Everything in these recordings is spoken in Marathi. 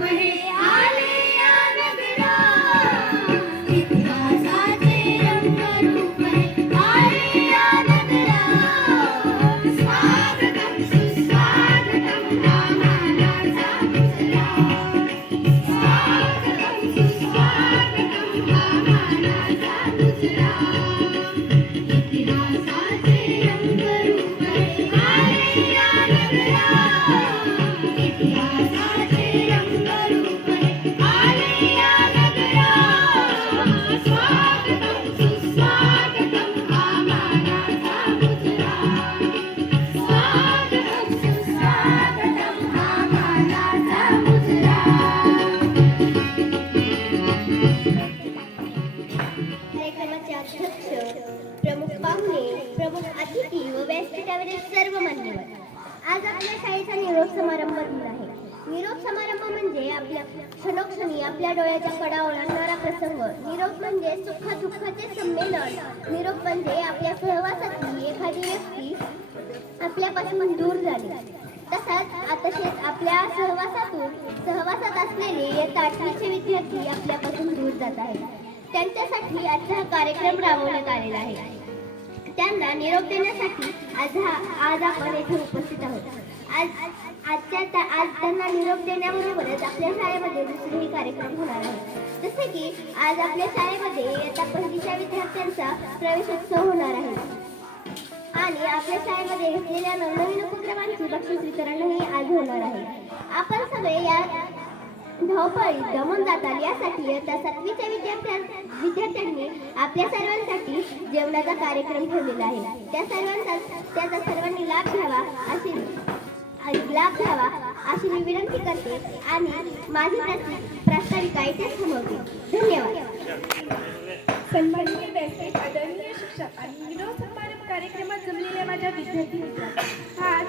रूप हे निरोप म्हणजे आपल्या क्षणोक्षणी आपल्या डोळ्याच्या कडा ओलांडणारा प्रसंग. निरोप म्हणजे सुख दुःखाचे संमेलन. निरोप म्हणजे आपल्या सहवासातली एखादी व्यक्ती आपल्यापासून दूर झाली. तसाच तसेच आपल्या सहवासातून सहवासात असलेले येतात आठवीचे विद्यार्थी आपल्यापासून दूर जात आहेत. त्यांच्यासाठी आजचा हा कार्यक्रम राबवण्यात आलेला आहे. त्यांना निरोप देण्यासाठी आज हा आज आपण येथे उपस्थित आहोत. आज आजच्या त्या- आज त्यांना निरोप देण्याबरोबरच आपल्या शाळेमध्ये दुसरेही कार्यक्रम होणार आहे जसे की आज आपल्या शाळेमध्ये इयत्ता पहिलीच्या विद्यार्थ्यांचा प्रवेशोत्सव होणार आहे. आणि आपल्या शाळेमध्ये घेतलेल्या नवनवीन उपक्रमांची बक्षीस वितरणही आज होणार आहे. आपण सगळे या धावपळीत दमून जातात यासाठी इयत्ता सातवीच्या विद्यार्थ्यां विद्यार्थ्यांनी आपल्या सर्वांसाठी जेवणाचा कार्यक्रम ठेवलेला आहे. त्या सर्वांचा त्याचा सर्वांनी लाभ घ्यावा अशी लाभ घ्यावा अशी मी विनंती करते आणि माझी प्रास्ताविका इथेच थांबवते. धन्यवाद. सन्माननीय व्यासपीठ आदरणीय शिक्षक आणि विनोद समारंभ कार्यक्रमात जमलेल्या माझ्या विद्यार्थी मित्रांनो, आज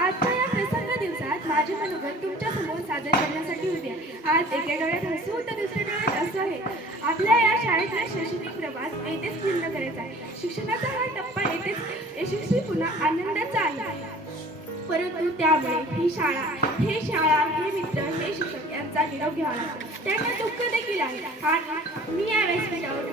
आजच्या या प्रसन्न दिवसात माझे मनोगत तुमच्यासमोर सादर करण्यासाठी उभे आहे. आज एका डोळ्यात हसू तर दुसऱ्या डोळ्यात असं आहे. आपल्या या शाळेतला शैक्षणिक प्रवास येथेच पूर्ण करायचा आहे. शिक्षणाचा हा टप्पा येथेच यशस्वी पुन्हा आनंदात परंतु त्यामुळे ही शाळा हे शाळा हे मित्र हे शिक्षक यांचा निरोप घ्यावा लागतो त्यांना दुःख देखील आहे. आणि मी या व्यासपीठावर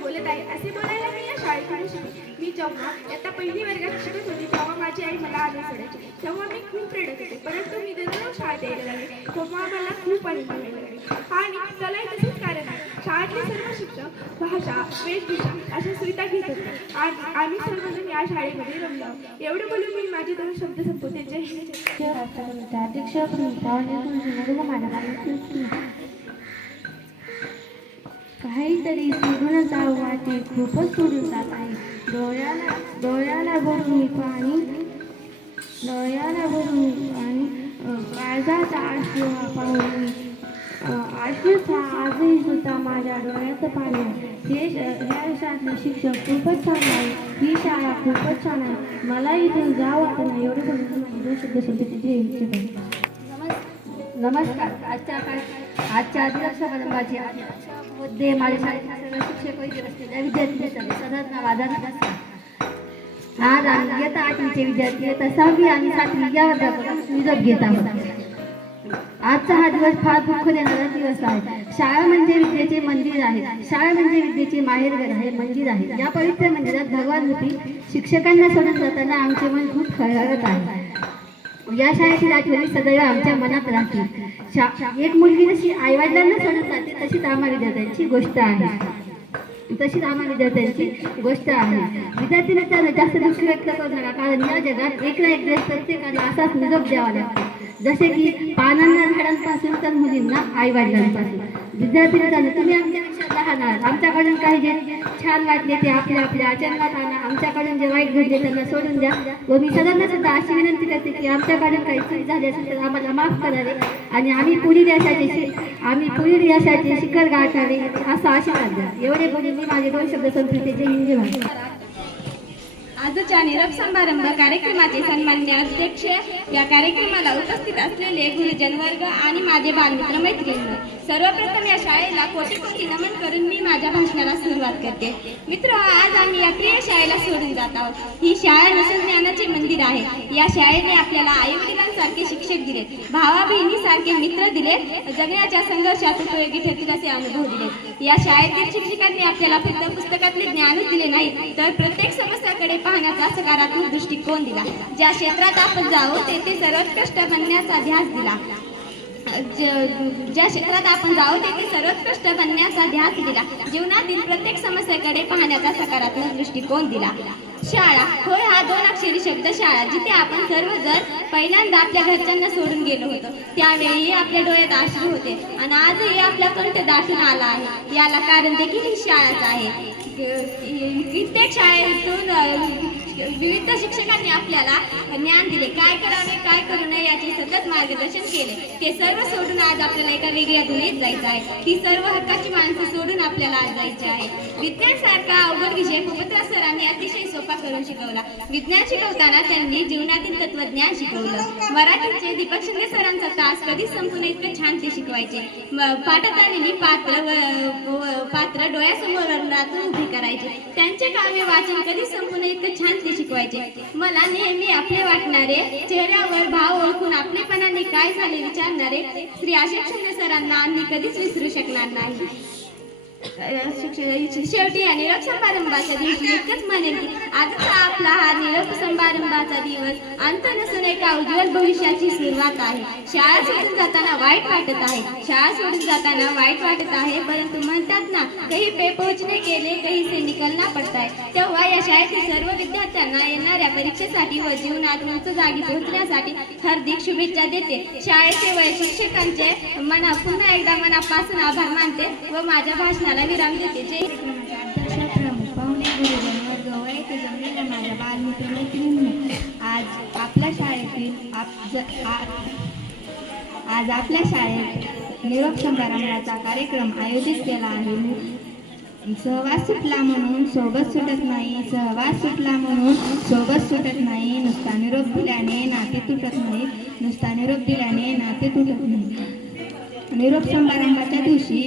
बोलत आहे असे बोलायला मी या शाळेकडून शिकले मी जेव्हा आता पहिली वर्गात शिकत होती तेव्हा माझी आई मला आणून सोडायची तेव्हा मी खूप रडत होते परंतु मी दररोज शाळेत यायला लागले. तेव्हा मला खूप आनंद मिळाला आणि त्याला तसंच कारण आहे. शाळेतले सर्व शिक्षक भाषा वेशभूषा अशा सुविधा घेत होते. आणि आम्ही सर्वजण या शाळेमध्ये रमलो. एवढं बोलून मी माझे दोन शब्द संपवते. जय हिंद. अध्यक्ष काहीतरी निघून वाटे खूपच सोडून जात आहे. डोळ्याला डोळ्याला भरून पाणी डोळ्याला भरून पाणी काळजाचा आश्रू हा पाहून आश्रूच हा आजही सुद्धा माझ्या डोळ्याचं पाणी आहे. हे ह्या शाळेतले शिक्षक खूपच छान आहे ही शाळा खूपच छान आहे. मला इथून जावं वाटत नाही. एवढं बोलून माझे शब्द तिथे इच्छित आहे नमस्कार आजच्या काय आजच्या अध्यक्ष समारंभाचे मुद्दे माझे शाळेतील सर्व शिक्षक व असलेल्या विद्यार्थी मित्रांनो सदर वादात आज आम्ही इयत्ता आठवीचे विद्यार्थी इयत्ता सहावी आणि सातवी या वर्गाकडून निरोप घेत आहोत. आजचा हा दिवस फार दुःख देणारा दिवस आहे. शाळा म्हणजे विद्येचे मंदिर आहे. शाळा म्हणजे विद्येचे माहेरघर आहे मंदिर आहे. या पवित्र मंदिरात भगवान रूपी शिक्षकांना सोडून जाताना आमचे मन खूप खळखळत आहे. या शाळेतील आठवणी सदैव आमच्या मनात राहतील एक मुलगी जशी आईवडिलांना सोडत जाते तशीच आम्हा विद्यार्थ्यांची गोष्ट आहे. तशीच आम्हा विद्यार्थ्यांची गोष्ट आहे. विद्यार्थी मित्रांनो जास्त दुःख व्यक्त करू नका कारण या जगात एकला एक दिवस प्रत्येकाला असाच निरोप द्यावा लागतो. जसे की पानांना झाडांपासून तर मुलींना आई वडिलांपासून विद्यार्थी मित्रांनो तुम्ही आमच्या राहणार आमच्याकडून काही जे छान वाटले ते आपल्या आपल्या आचरणात आणा. आमच्याकडून जे वाईट घडले त्यांना सोडून द्या. व मी सगळ्यांना सुद्धा अशी विनंती करते की आमच्याकडून काही चूक झाली असेल तर आम्हाला माफ करावे. आणि आम्ही पुढील यासाठी शि- आम्ही पुढील यासाठी शिखर गाठावे असा आशीर्वाद द्या. एवढे बोलून मी माझे दोन शब्द संस्कृतीचे हिंदी भाषा महाराष्ट्र आजच्या निरोप समारंभ कार्यक्रमाचे सन्मान्य अध्यक्ष या कार्यक्रमाला उपस्थित असलेले गुरुजन वर्ग आणि माझे बालमित्र मैत्रिणी. सर्वप्रथम या शाळेला कोटी कोटी नमन करून मी माझ्या भाषणाला सुरुवात करते. मित्र आज आम्ही या प्रिय शाळेला सोडून जात आहोत. ही शाळा नसून ज्ञानाचे मंदिर आहे. या शाळेने आपल्याला आई शिक्षक दिले भावा बहिणीसारखे मित्र दिले जगण्याच्या संघर्षात उपयोगी ठरतील असे अनुभव दिले या शाळेतील शिक्षकांनी आपल्याला फक्त पुस्तकातले ज्ञानच दिले नाही तर प्रत्येक समस्याकडे पाहण्याचा सकारात्मक दृष्टिकोन दिला. ज्या क्षेत्रात आपण जाऊ तेथे सर्वोत्कृष्ट बनण्याचा ध्यास दिला. ज- ज्या क्षेत्रात आपण जाऊ तेथे सर्वोत्कृष्ट बनण्याचा ध्यास दिला. जीवनातील प्रत्येक समस्येकडे पाहण्याचा सकारात्मक दृष्टिकोन दिला. शाळा. होय हा दोन अक्षरी शब्द शाळा जिथे आपण सर्वजण पहिल्यांदा आपल्या घरच्यांना सोडून गेलो होतो. त्यावेळी आपल्या डोळ्यात आश्रू होते आणि आजही आपला कंठ दाटून आला आहे. याला कारण देखील ही शाळाच आहे. कित्येक शाळेतून विविध शिक्षकांनी आपल्याला ज्ञान दिले. काय करावे काय करू नये याचे सतत मार्गदर्शन केले. ते सर्व सोडून आज आपल्याला एका वेगळ्या दुनियेत जायचं आहे. ती सर्व हक्काची माणसं सोडून आपल्याला आज जायचे आहे. विज्ञान सारखा अवघड विषय भूपत्रा सरांनी अतिशय सोपा करून शिकवला. विज्ञान शिकवताना त्यांनी जीवनातील तत्वज्ञान शिकवलं. मराठीचे दीपक शिंदे सरांचा तास कधीच संपून इतकं छान ते शिकवायचे. म- पाठात आलेली पात्र पात्र डोळ्यासमोर रातून उभी करायचे. त्यांचे काव्य वाचन कधीच संपून इतकं छान ते शिकवायचे. मला नेहमी आपले वाटणारे चेहऱ्यावर भाव ओळखून आपलेपणाने काय झाले विचारणारे श्री आशिष सरांना आम्ही कधीच विसरू शकणार नाही. शेवटी या निरोप समारंभाच्या दिवशी इतकंच म्हणेन की आजचा आपला हा निरोप समारंभाचा दिवस अंत नसून एका उज्ज्वल भविष्याची सुरुवात आहे. शाळा सोडून जाताना वाईट वाटत आहे. शाळा सोडून जाताना वाईट वाटत आहे परंतु म्हणतात ना काही पे पोहोचणे केले काही से निकलना पडताय तेव्हा या शाळेतील सर्व विद्यार्थ्यांना येणाऱ्या परीक्षेसाठी व जीवनात उंच जागी पोहोचण्यासाठी हार्दिक शुभेच्छा देते. शाळेचे व शिक्षकांचे मना पुन्हा एकदा मनापासून आभार मानते व माझ्या भाषणाला विराम देते पाहुणे गुरुजन वर्ग व येथे जमलेल्या माझ्या बालमित्र आज आपल्या शाळेतील आज आपल्या शाळेत निरोप समारंभाचा कार्यक्रम आयोजित केला आहे. सहवास सुटला म्हणून सोबत सुटत नाही सहवास सुटला म्हणून सोबत सुटत नाही नुसता निरोप दिल्याने नाते तुटत नाही नुसता निरोप दिल्याने नाते तुटत नाही. निरोप समारंभाच्या दिवशी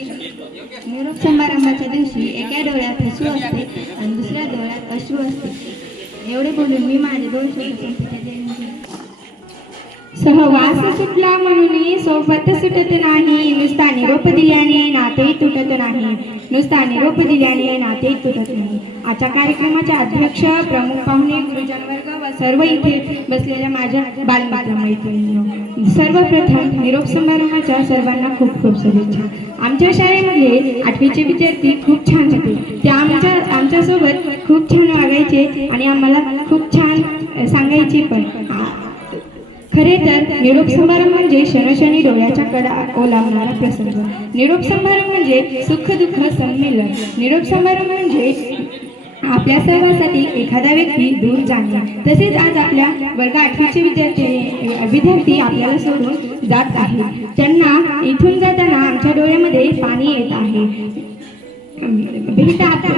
निरोप समारंभाच्या दिवशी एका डोळ्यात हसू असते आणि दुसऱ्या डोळ्यात अश्रू असते. एवढे बोलून मी माझे दोन सहवास सुटला म्हणून सोबत सुटत नाही. नुसता निरोप दिल्याने नाते तुटत नाही. नुसता निरोप दिल्याने नाते तुटत नाही. आजच्या कार्यक्रमाचे अध्यक्ष प्रमुख पाहुणे गुरुजन वर्ग सर्व इथे बसलेल्या माझ्या बालमित्र सर्वप्रथम निरोप समारंभाच्या सर्वांना खूप खूप शुभेच्छा. आमच्या शाळेमध्ये आठवीचे विद्यार्थी खूप छान होते. ते आमच्या आमच्यासोबत खूप छान वागायचे आणि आम्हाला खूप छान सांगायचे पण. खरे तर निरोप समारंभ म्हणजे शनशनी डोळ्याच्या कडा ओलावणारा प्रसंग. निरोप समारंभ म्हणजे सुख दुःख संमेलन. निरोप समारंभ म्हणजे आपल्या सर्वांसाठी एखादा व्यक्ती दूर जाणे. तसेच आज आपल्या वर्ग आठवीचे विद्यार्थी विद्यार्थी आपल्याला सोडून जात आहेत. त्यांना इथून जाताना आमच्या डोळ्यामध्ये पाणी येत आहे. भेट आता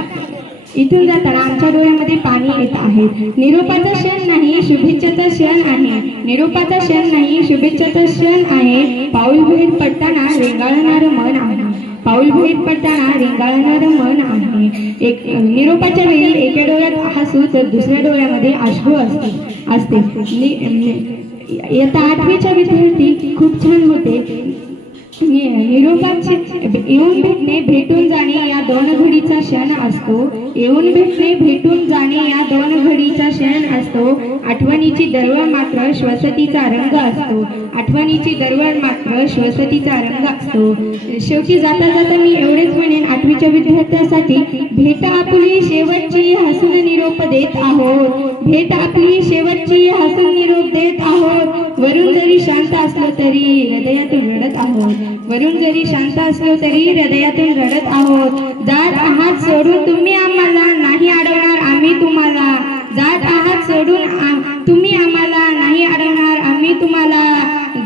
इथून जाताना आमच्या डोळ्यामध्ये पाणी येत आहे. निरोपाचा क्षण नाही शुभेच्छाचा क्षण आहे. निरोपाचा क्षण नाही शुभेच्छाचा क्षण आहे. पाऊल भेट पडताना रेंगाळणारं मन आहे. पाऊल भेट पडताना रेंगाळणारं मन आहे. एक निरोपाच्या वेळी एका डोळ्यात हसू तर दुसऱ्या डोळ्यामध्ये अश्रू असते असते. येता इयत्ता आठवीच्या विद्यार्थी खूप छान होते. निरोपाचे येऊन भेटणे भेटून जाणे या दोन घडीचा क्षण असतो. येऊन भेटणे भेटून जाणे या दोन घडीचा क्षण असतो. आठवणीची दरवळ मात्र श्वसतीचा रंग असतो. आठवणीची दरवळ मात्र श्वसतीचा रंग असतो. शेवटी जाता जाता मी एवढेच म्हणेन आठवीच्या विद्यार्थ्यासाठी भेट आपली शेवटची हसून निरोप देत आहोत. भेट आपली शेवटची हसून निरोप देत आहोत. वरून जरी शांत असलो तरी हृदयातून रडत आहोत. वरून जरी शांत असलो तरी हृदयातून रडत आहोत. जात आहात सोडून तुम्ही आम्हाला नाही अडवणार आम्ही तुम्हाला. जात आहात सोडून तुम्ही आम्हाला नाही अडवणार आम्ही तुम्हाला.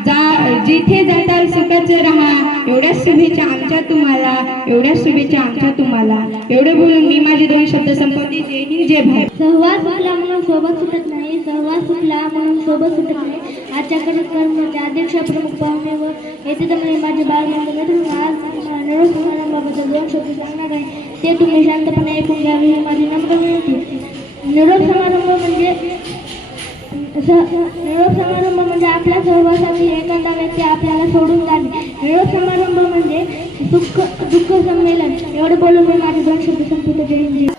जा जिथे जाताल सुखच राहा. एवढ्या शुभेच्छा आमच्या तुम्हाला एवढ्या शुभेच्छा आमच्या तुम्हाला. एवढे बोलून मी माझे दोन शब्द संपवते. जय हिंद जय भाई सहवास सुटला म्हणून सोबत सुटत नाही. सहवास सुटला म्हणून सोबत सुटत नाही. आजच्या कार्यक्रमाचे अध्यक्ष प्रमुख पाहुणे व येथे तुम्ही माझे बालमित्र आज निरोप समारंभाबद्दल दोन शब्द सांगणार आहे. ते तुम्ही शांतपणे ऐकून घ्यावे ही माझी नम्र विनंती. निरोप समारंभ म्हणजे निरोप समारंभ म्हणजे आपल्या सहवासातील एखादा व्यक्ती आपल्याला सोडून जाणे. निरोप समारंभ म्हणजे दुःख दुःख संमेलन. एवढं बोलून मी माझे दोन शब्द संपवतो. जय हिंद.